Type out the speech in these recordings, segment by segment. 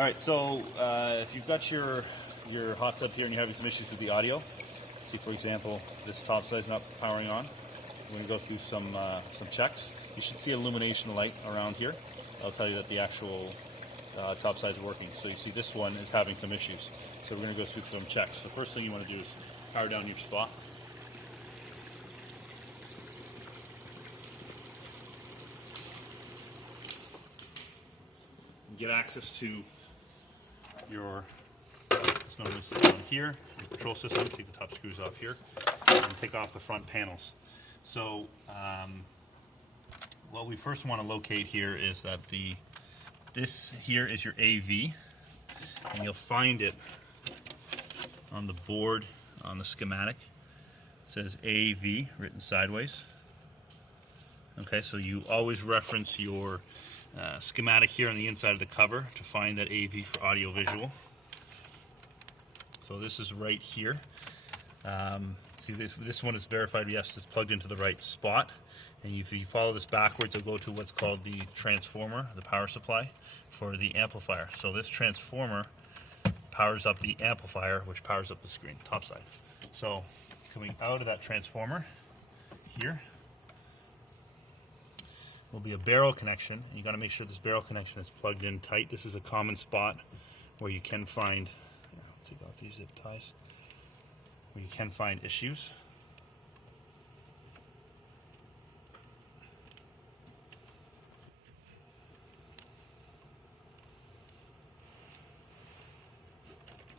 All right, so if you've got your hot tub here and you're having some issues with the audio, see for example this top side is not powering on. We're going to go through some checks. You should see illumination light around here. I'll tell you that the actual top side is working. So you see this one is having some issues. So we're going to go through some checks. So first thing you want to do is power down your spot. Get access to your, let's notice down here, your control system. Take the top screws off here and take off the front panels. So what we first want to locate here is that this here is your AV, and you'll find it on the board on the schematic. It says AV written sideways. Okay, so you always reference your schematic here on the inside of the cover to find that AV for audio visual. So this is right here. See, this one is verified, yes, it's plugged into the right spot. And if you follow this backwards, it'll go to what's called the transformer, the power supply for the amplifier. So this transformer powers up the amplifier, which powers up the screen, top side. So coming out of that transformer here will be a barrel connection, and you got to make sure this barrel connection is plugged in tight. This is a common spot where you can find, take off these zip ties, where you can find issues.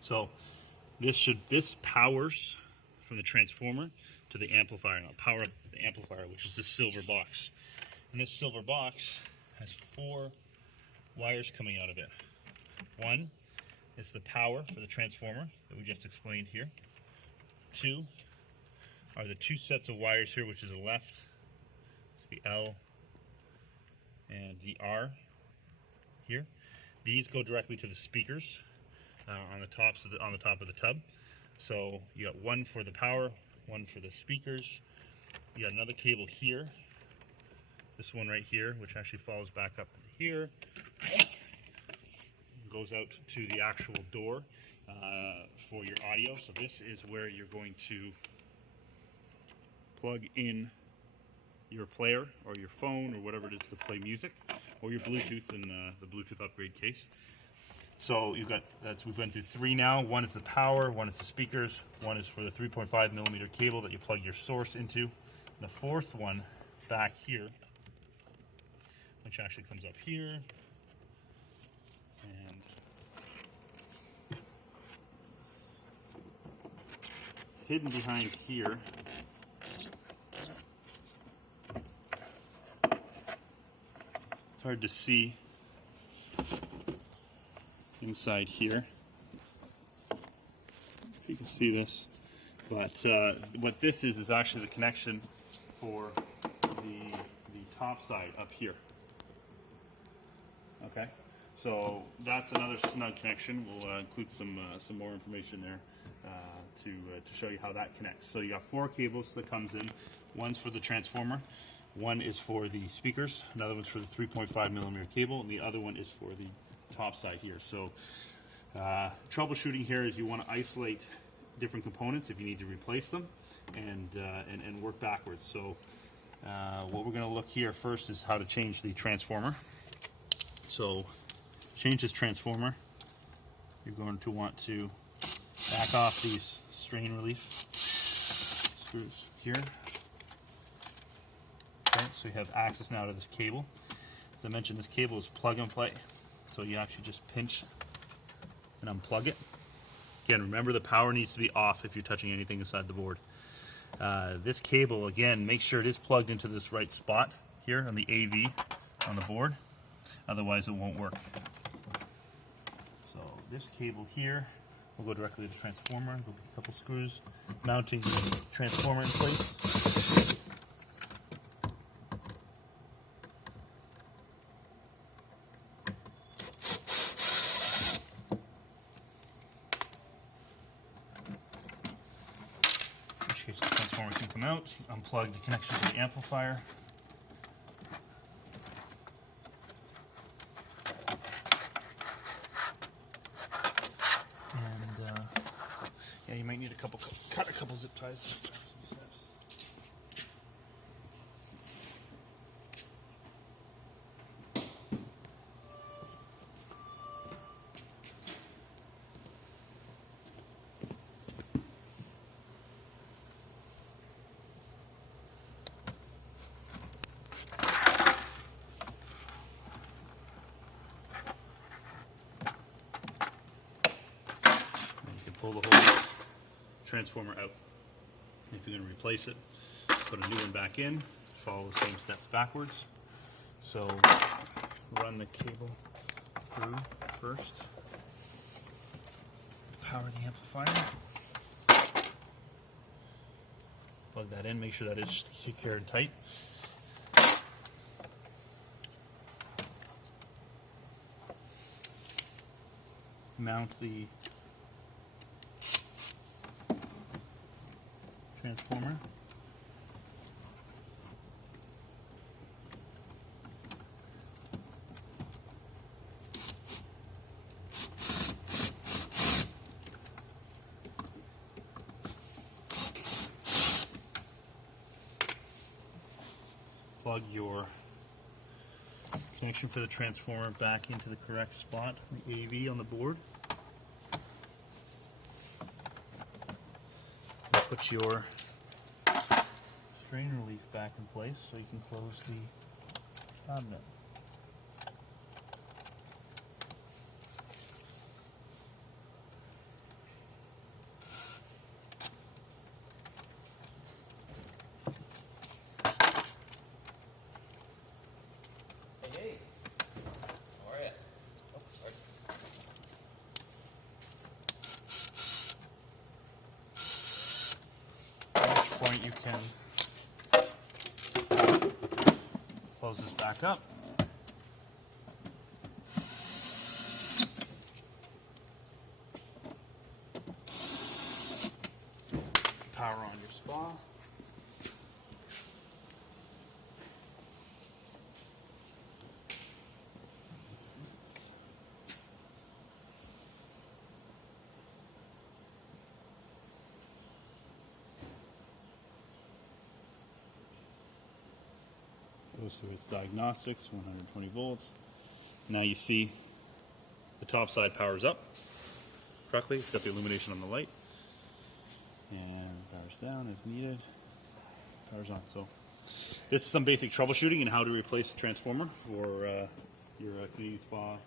So this powers from the transformer to the amplifier. And I'll power up the amplifier, which is this silver box. And this silver box has 4 wires coming out of it. One is the power for the transformer that we just explained here. 2 are the 2 sets of wires here, which is the left, the L and the R here. These go directly to the speakers on the top of the tub. So you got one for the power, one for the speakers. You got another cable here. This one right here, which actually follows back up here, goes out to the actual door for your audio. So this is where you're going to plug in your player or your phone or whatever it is to play music, or your Bluetooth in the Bluetooth upgrade case. So you've got, we've went through 3 now. One is the power, one is the speakers, one is for the 3.5 millimeter cable that you plug your source into. And the 4th one back here, which actually comes up here and it's hidden behind here. It's hard to see inside here, if you can see this, but what this is actually the connection for the top side up here. Okay, so that's another snug connection. We'll include some more information there to show you how that connects. So you got 4 cables that comes in. One's for the transformer, one is for the speakers, another one's for the 3.5 millimeter cable, and the other one is for the top side here. So troubleshooting here is you want to isolate different components if you need to replace them, and work backwards. So what we're going to look here first is how to change the transformer. So change this transformer. You're going to want to back off these strain relief screws here. Okay, so you have access now to this cable. As I mentioned, this cable is plug and play. So you actually just pinch and unplug it. Again, remember the power needs to be off if you're touching anything inside the board. This cable, again, make sure it is plugged into this right spot here on the AV on the board. Otherwise it won't work. So this cable here will go directly to the transformer. There'll be a couple screws mounting the transformer in place. In case the transformer can come out, unplug the connection to the amplifier. cut a couple zip ties. Pull the whole transformer out. If you're going to replace it, put a new one back in, follow the same steps backwards. So run the cable through first, power the amplifier, plug that in, make sure that is secure and tight. Mount the transformer. Plug your connection for the transformer back into the correct spot, the AV on the board. Put your strain relief back in place so you can close the cabinet. Hey, how are you? Oh, sorry. At which point you can close this back up. Power on your spa. Goes through its diagnostics, 120 volts. Now you see the top side powers up correctly. It's got the illumination on the light. And powers down as needed. Powers on. So this is some basic troubleshooting and how to replace a transformer for your Canadian Spa